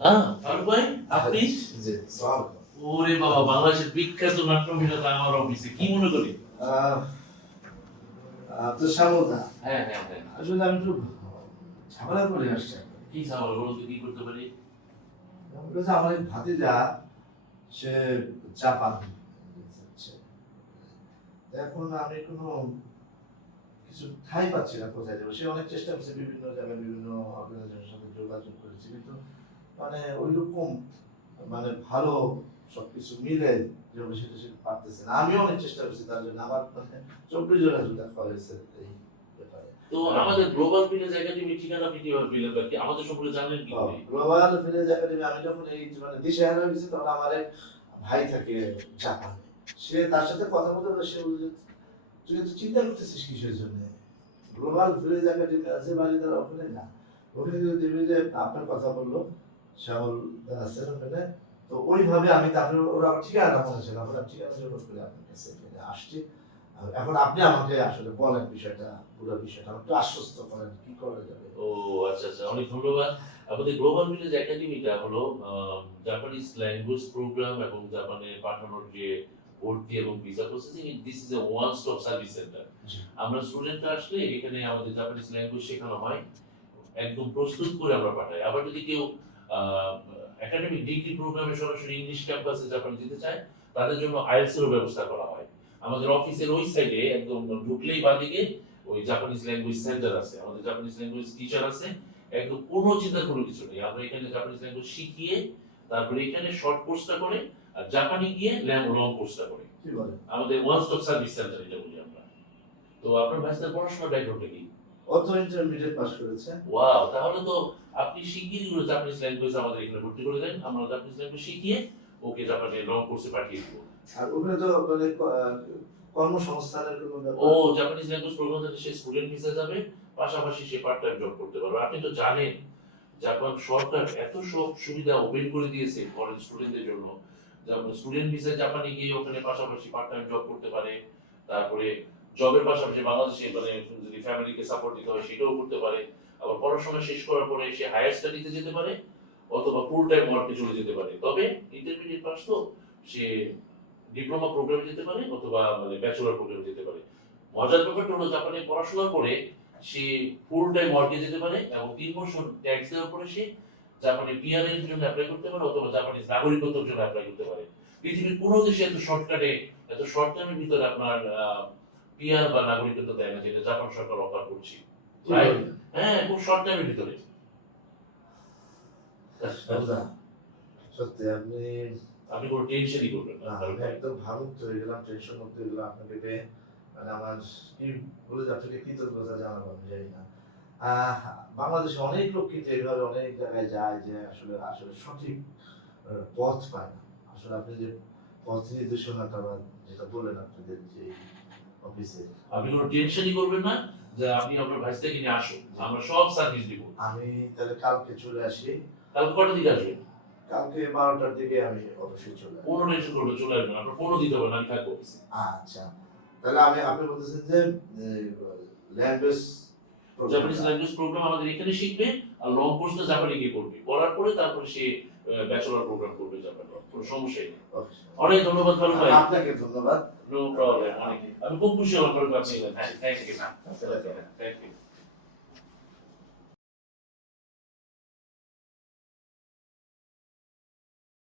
হ্যাঁ ফারুক ভাই আপনি? ওরে বাবা বাংলাদেশের বিখ্যাত নাট্য অভিনেতা আমার অফিসে কি মনে করি তো শ্যামলদা হ্যাঁ হ্যাঁ হ্যাঁ। আসলে আমি একটু ঝামেলা করে আসছি কি বলো তো কি করতে পারি? আমার ভাতিজা সে জাপান। এখন আমি কোনো কিছু ঠাই পাচ্ছি না কোথায় যাব? সে অনেক চেষ্টা করছে বিভিন্ন জায়গায় বিভিন্ন অর্গানাইজেশনের সাথে যোগাযোগ করেছে কিন্তু মানে ওই রকম মানে ভালো সবকিছু মিলে যেভাবে সেটা সে পারতেছে না। আমিও অনেক চেষ্টা করছি তার জন্য। আমার মানে চব্বিশ জুতা খাওয়া হয়েছে এই ব্যাপারে। তো আমাদের গ্লোবাল ভিলেজ একাডেমি ঠিকানা আপনি কীভাবে পেলেন বা আমাদের সম্পর্কে জানলেন কি? গ্লোবাল ভিলেজ একাডেমি আমি যখন এই মানে দেশে হারা হয়েছি তখন আমার এক ভাই থাকে জাপানে সে তার সাথে কথা বলতে সে বলছে তুই তো চিন্তা করতেছিস কিসের জন্য? গ্লোবাল ভিলেজ একাডেমি আছে বাড়ি তারা ওখানে না। ওখানে আপনার কথা বলল শ্যামল আছেন ওখানে তো ওইভাবে আমি তারপরে ওরা আমার ঠিকানা ঠিকানা জোগাড় করে আপনার কাছে এখানে আসছি। এখন আপনি আমাকে আসলে বলেন বিষয়টা পুরো বিষয়টা। আমাকে আশ্বস্ত করেন কি করা যাবে। ও আচ্ছা আচ্ছা অনেক ধন্যবাদ। আমাদের গ্লোবাল ভিলেজ একাডেমিটা হলো জাপানিজ ল্যাঙ্গুয়েজ প্রোগ্রাম এবং জাপানে পাঠানোর যে ভর্তি এবং visa processing this is a one stop service centre আমরা স্টুডেন্টরা আসলে এখানে আমাদের জাপানিজ ল্যাঙ্গুয়েজ শেখানো হয়। একদম প্রস্তুত করে আমরা পাঠাই। আবার যদি কেউ একাডেমিক ডিগ্রি প্রোগ্রামে সরাসরি ইংলিশ ক্যাম্পাসে জাপানে যেতে চায় তাদের জন্য আইএলস এর ব্যবস্থা করা হয়। আমাদের অফিসের ওই সাইডে একদম ঢুকলেই বাদিকে ওই জাপানিজ ল্যাঙ্গুয়েজ সেন্টার আছে। আমাদের জাপানিজ ল্যাঙ্গুয়েজ টিচার আছে। একদম কোনো চিন্তার কোনো কিছু নেই। আমরা এখানে জাপানিজ ল্যাঙ্গুয়েজ শিখিয়ে তারপরে এখানে শর্ট কোর্সটা করে আর জাপানি গিয়ে লং কোর্সটা করে। আমাদের ওয়ান স্টপ সার্ভিস সেন্টার এটা বলি আমরা। তো আপনার ভাইস্তার পড়াশোনা ব্যাকগ্রাউন্ডটা কি? অত ইন্টারমিডিয়েট পাস করেছে। ওয়াও তাহলে তো আপনি শিখিয়ে দিল জাপানিজ ল্যাঙ্গুয়েজ আমাদের এখানে ভর্তি করে দেন। আমরা জাপানিজ ল্যাঙ্গুয়েজ শিখিয়ে ওকে জাপানে লং কোর্সে পাঠিয়ে দেবো। আর ওখানে তো মানে কর্মসংস্থানের কোনো ও জাপানিজ ল্যাঙ্গুয়েজ প্রোগ্রাম থেকে সে স্টুডেন্ট ভিসা যাবে পাশাপাশি সে পার্ট টাইম জব করতে পারবে। আপনি তো জানেন জাপান সরকার এত সব সুবিধা ওপেন করে দিয়েছে ফরেন স্টুডেন্টদের জন্য। যেমন স্টুডেন্ট ভিসা জাপানে গিয়ে ওখানে পাশাপাশি পার্ট টাইম জব করতে পারে। তারপরে জবের পাশাপাশি বাংলাদেশে মানে যদি ফ্যামিলিকে সাপোর্ট দিতে হয় সেটাও করতে পারে। আবার পড়াশোনা শেষ করার পরে সে হায়ার স্টাডিতে যেতে পারে, অথবা ফুল টাইম ওয়ার্কে চলে যেতে পারে। তবে ইন্টারমিডিয়েট পাস তো সে ডিপ্লোমা প্রোগ্রামে যেতে পারে, অথবা মানে ব্যাচেলর প্রোগ্রামে যেতে পারে। মজার ব্যাপারটা হলো জাপানে পড়াশোনা করে সে ফুল টাইম ওয়ার্কে যেতে পারে এবং তিন বছর ট্যাক্স দেওয়ার পরে সে জাপানে পিআর এর জন্য অ্যাপ্লাই করতে পারে, অথবা জাপানিজ নাগরিকত্বের জন্য অ্যাপ্লাই করতে পারে। পৃথিবীর কোনো দেশে এত শর্টকাটে এত শর্ট টাইমের ভিতরে আপনার পিআর বা নাগরিকত্ব দেয় না, যেটা জাপান সরকার অফার করছে? হ্যাঁ খুব শর্ট টাইমের ভিতরে। সত্যি আপনি আপনি কোনো টেনশনই করবেন না। আমি একদম ভাবুক হয়ে গেলাম টেনশন মুক্ত হয়ে গেলাম আপনাকে পেয়ে। মানে আমার কি বলে যে আপনাকে কৃতজ্ঞতা জানাব আমি জানি না। বাংলাদেশে অনেক লোক কিন্তু এইভাবে অনেক জায়গায় যায় যে আসলে আসলে সঠিক পথ পায় না। আসলে আপনি যে পথ নির্দেশনাটা বা যেটা বললেন আপনাদের যে অফিসে আপনি কোনো টেনশনই করবেন না। যে আপনি আপনার ভাইসটাকে নিয়ে আসুন আমরা সব সার্ভিস দিব। আমি তাহলে কালকে চলে আসি। কালকে কটার দিকে আসবেন? কালকে বারোটার দিকে আমি অবশ্যই চলে আসব। কোনো টেনশন করবেন চলে আসবেন আপনার কোনো দিতে হবে আমি থাকব আচ্ছা। তাহলে আমি আপনি বলতেছেন যে ল্যাঙ্গুয়েজ জাপানিজ ল্যাঙ্গুয়েজ প্রোগ্রাম আমাদের এখানে শিখবে আর লং কোর্সটা জাপানে গিয়ে করবে। করার পরে তারপরে সে ব্যাচেলর প্রোগ্রাম করবে জাপানে কোনো সমস্যাই নেই। অনেক ধন্যবাদ ফারুক ভাই। আপনাকে ধন্যবাদ। No problem. I'm going to push you on Thank you. Thank you.